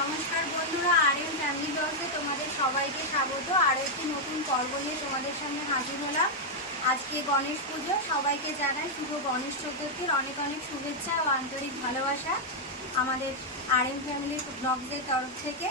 নমস্কার বন্ধুরা আর M family ব্লগে তোমাদের সবাইকে স্বাগত। আরও একটি নতুন পর্ব নিয়ে তোমাদের সামনে হাজির হলাম। আজকে গণেশ পুজো, সবাইকে জানাই শুভ গণেশ চতুর্থীর অনেক অনেক শুভেচ্ছা ও আন্তরিক ভালোবাসা আমাদের আর এম ফ্যামিলি ব্লগদের তরফ থেকে।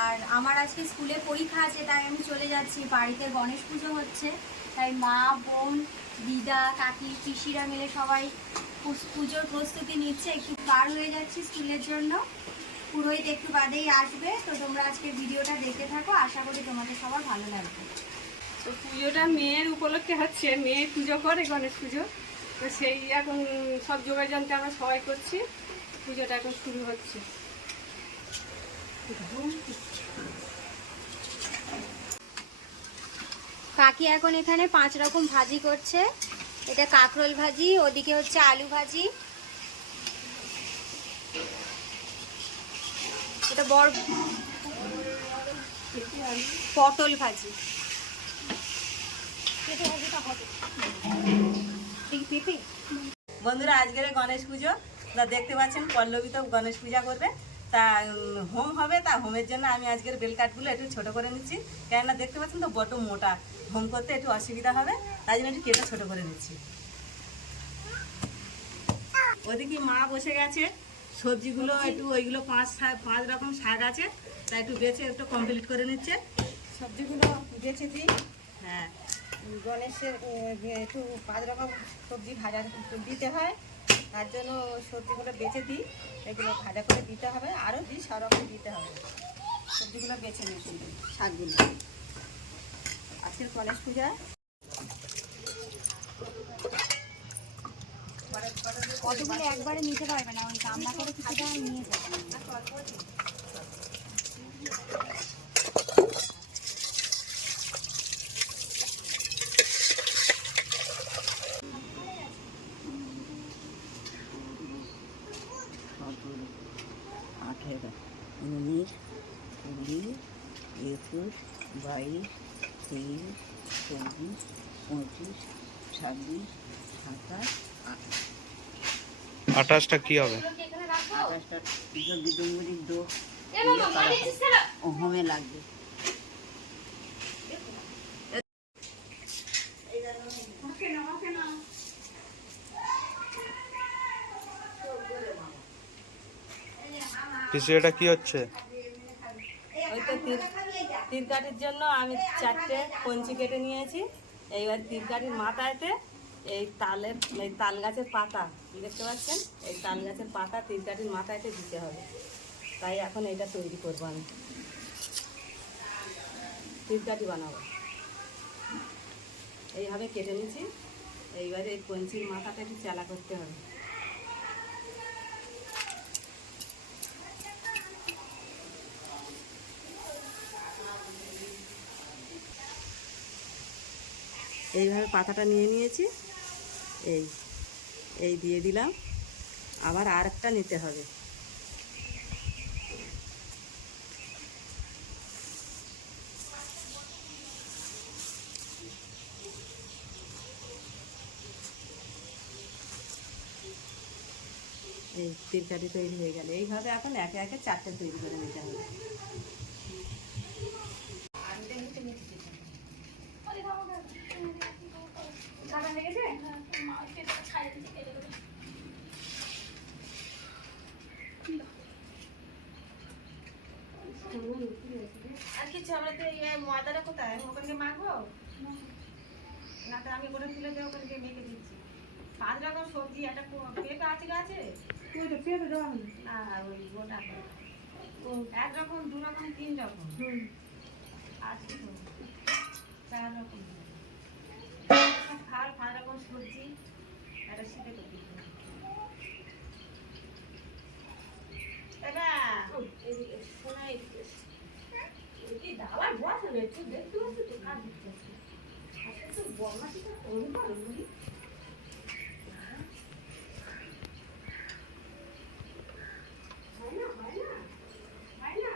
আর আমার আজকে স্কুলে পরীক্ষা আছে, তাই আমি চলে যাচ্ছি। বাড়িতে গণেশ পুজো হচ্ছে। তাই মা, বোন, দিদা, কাকি, পিসিরা মিলে সবাই পুজোর প্রস্তুতি নিচ্ছে। একটু বার হয়ে যাচ্ছি স্কুলের জন্য। পুরোহিত একটু বাদেই আসবে। তো তোমরা আজকে ভিডিওটা দেখতে থাকো। আশা করি তোমাদের সবার ভালো লাগবে। তো পুজোটা মেয়ের উপলক্ষে হচ্ছে। মেয়ে পুজো করে গণেশ পুজো। তো সেই এখন সব যন্ত্রে আমরা সবাই করছি। পুজোটা এখন শুরু হচ্ছে। কাকি এখন এখানে পাঁচ রকম ভাজি করছে। এটা কাঁকরোল ভাজি ওদিকে হচ্ছে আলু ভাজি। এটা বড় পটল ভাজি। বন্ধুরা, আজকের গণেশ পুজো। তা দেখতে পাচ্ছেন, পল্লবী তো গণেশ পূজা করবে। তা হোম হবে, তা হোমের জন্য আমি আজকের বেলকাঠগুলো একটু ছোট করে নিচ্ছি। কেননা দেখতে পাচ্ছেন তো বটো মোটা। হোম করতে একটু অসুবিধা হবে, তাই জন্য একটু কেটে ছোট করে নিচ্ছি। ওদিকে মা বসে গেছে। সবজিগুলো একটু ওইগুলো পাঁচ পাঁচ রকম শাক আছে তা একটু বেছে একটু কমপ্লিট করে নিচ্ছে। সবজিগুলো বেছে দিই। হ্যাঁ। গণেশের একটু পাঁচ রকম সবজি ভাজা দিতে হয় তার জন্য সবজিগুলো বেছে দিই। এগুলো ভাজা করে দিতে হবে আরও দিই সব রকম দিতে হবে। সবজিগুলো বেছে নিচ্ছি শাকগুলো। আজকের গণেশ পূজা। কতগুলো একবারে নিতে পারবে না, ওই গামলা করে কিছুটা নিয়ে যাবে? আঠেরো, উনিশ, কুড়ি, একুশ, বাইশ, তেইশ চব্বিশ পঁচিশ, ছাব্বিশ, সাতাশ আঠাশ আঠাশটা কি হবে? লাগবে এটা কি হচ্ছে? ওই তো জন্য আমি চারটে কঞ্চি কেটে নিয়েছি। এইবার তীরকাঠির মাথায়তে এই তালের, এই তাল গাছের পাতা, দেখতে পাচ্ছেন? এই তাল গাছের পাতা তীরকাঠির মাথায়তে দিতে হবে। তাই এখন এটা তৈরি করব আমি। তীরকাঠি বানাবো। এইভাবে কেটে নিয়েছি এইবারে এই কঞ্চির মাথাটা একটু চেলা করতে হবে। এইভাবে পাতাটা নিয়ে নিয়েছি। এই এই দিয়ে দিলাম। আবার আরেকটা নিতে হবে। এই, তরকারি তৈরি হয়ে গেল। এইভাবে এখন একে একে চারটে তৈরি করে নিতে হবে। আর কিছু আমরা তো ময়দাটা কোথায়? ওখানে মাখবো? না তো আমি ওখানে তুলে দিয়ে ওখানে মেখে দিচ্ছি। পাঁচ রকম সবজি একটা পেঁপে আছে গাছে না ওই গোটা। এক রকম দু রকম তিন রকম। তো চার রকম। সবজি একটা শীতে করতে দাবার বস একটু দেখতে পাচ্ছি তো, কাজ দিচ্ছে। আসলে তো বদমাশিটা করবি তো, বুঝলি? হয় না, হয় না, হয় না।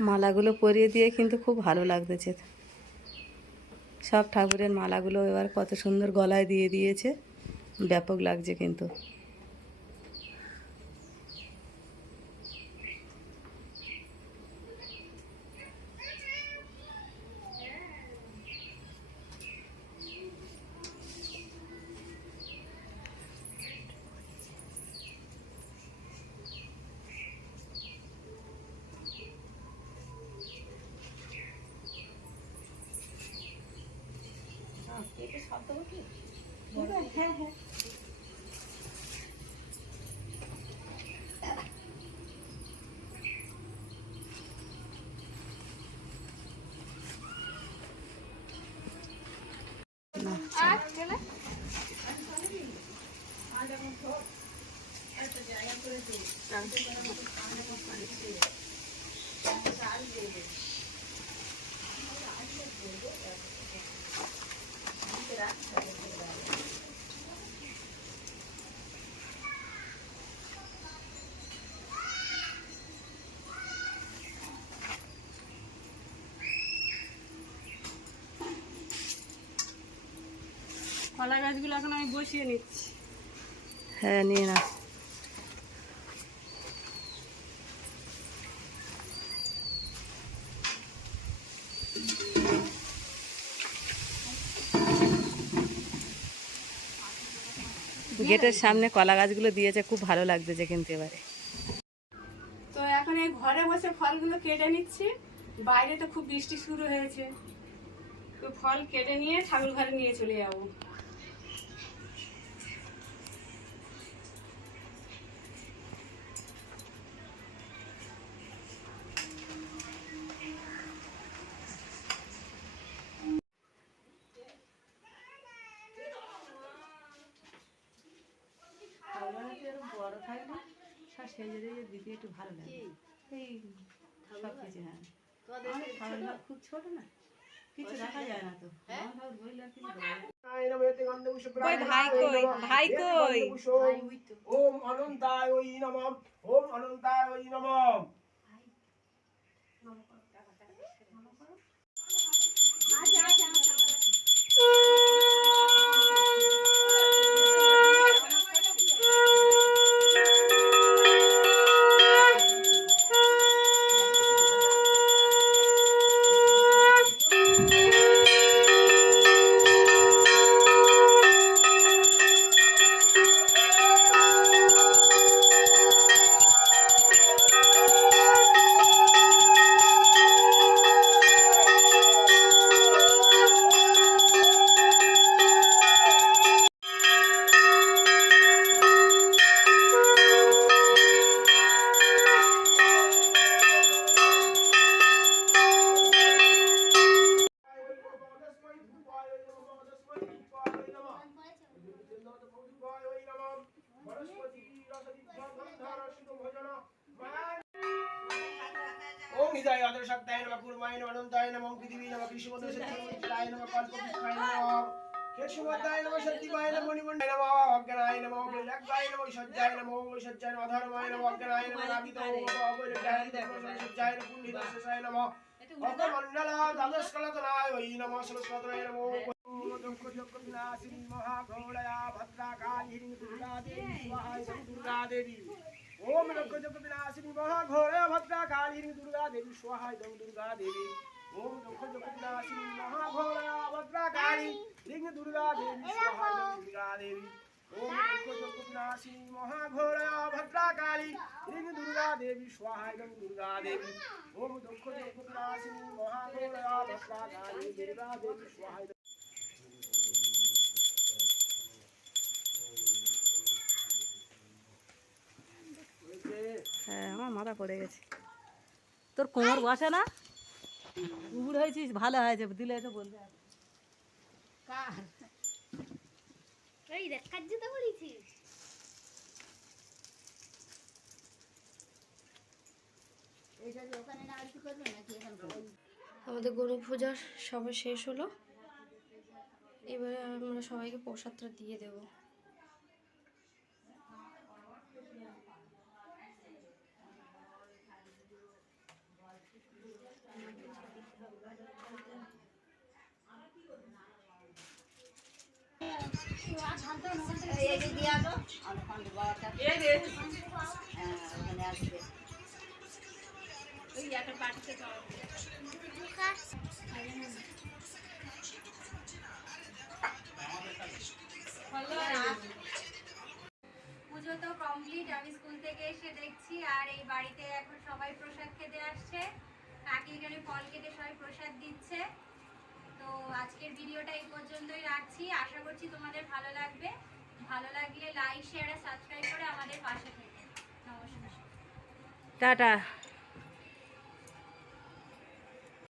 মালাগুলো পরিয়ে দিয়ে কিন্তু খুব ভালো লাগতেছে। সব ঠাকুরের মালাগুলো এবার কত সুন্দর গলায় দিয়ে দিয়েছে। ব্যাপক লাগছে কিন্তু। হ্যাঁ হ্যাঁ। কলা গাছগুলো এখন আমি বসিয়ে নিচ্ছি। হ্যাঁ নিয়ে না গেটের সামনে কলা গাছগুলো দিয়েছে খুব ভালো লাগতেছে কিন্তু এবারে। তো এখন এই ঘরে বসে ফলগুলো কেটে নিচ্ছি। বাইরে তো খুব বৃষ্টি শুরু হয়েছে। তো ফল কেটে নিয়ে ঠাকুর ঘরে নিয়ে চলে যাব। থাকলে সব সেজে দিয়ে দিতে একটু ভালো লাগে। এই সব কিছু হ্যাঁ। খুব ছোট না? কিছু দেখা যায় না তো। না। কই ভাই কই? ভাই কই? ওম অনন্তায় ওই নমঃ। ওম অনন্তায় ওই নমঃ। ওম হিদায় আদর শক্তায় নমঃ কুরমায় নমঃ অনন্তায় নমঃ পৃথিবী নমঃ কৃষ্ণপদ সত্যিকায় নমঃ কল্পবৃক্ষায় নমঃ কেশবতায় নমঃ সত্যিকায় নমঃ মণিমণ্ডায় নমঃ অজ্ঞানায় নমঃ বিলজ্জায় নমঃ সজ্জায় নমঃ সজ্জায় নমঃ ধর্মায় নমঃ অজ্ঞানায় নমঃ নমঃ অবৈরাগ্যায় নমঃ সজ্জায় নমঃ পুণ্ডিতায় নমঃ অকমণ্ডলা দ্বাদশকলতনায় ওই নমঃ সরস্বতায় নমঃ মহাঘোড়য়া ভদ্রাকালী দুর্গা দেবী দুর্গা দেবী ওম দুঃখ বিনাশিনী মহাঘোড়য়া ভদ্রাকালী হিরিং দুর্গা দেবী। ভদ্রাকালী হিরিং দুর্গা দেবী ওম দুঃখ বিনাশিনী হিরিং দুর্গা দেবী স্বাহায় দুর্গা দেবী। মহাঘোড়য়া ভদ্রাকালী দুর্গা দেবী। হ্যাঁ আমার মাথা পড়ে গেছে। তোর কোমর বসে না? উবুড় হয়েছিস ভালো হয়েছে দিলে এটা বলবে। এই দেখ কাজ যেতে বলেছিস আমাদের গরু পূজার সবাই শেষ হলো। এবারে আমরা সবাইকে প্রসাদটা দিয়ে দেব এই যে দিয়ে আসো আমার ফোনটা বাবাটা এই রে হ্যাঁ ওখানে আসবে ওই একটা পার্টিতে যাওয়া পুজো তো কমপ্লিট আমি স্কুল থেকে এসে দেখছি আর এই বাড়িতে এখন সবাই প্রসাদ খেতে আসছে। কাকি এখানে ফল কেটে সবাই প্রসাদ দিচ্ছে। তো আজকের ভিডিওটা এই পর্যন্তই রাখছি। আশা করছি তোমাদের ভালো লাগবে। ভালো লাগলে লাইক শেয়ার আর সাবস্ক্রাইব করে আমাদের পাশে থেকে নমস্কার। টাটা।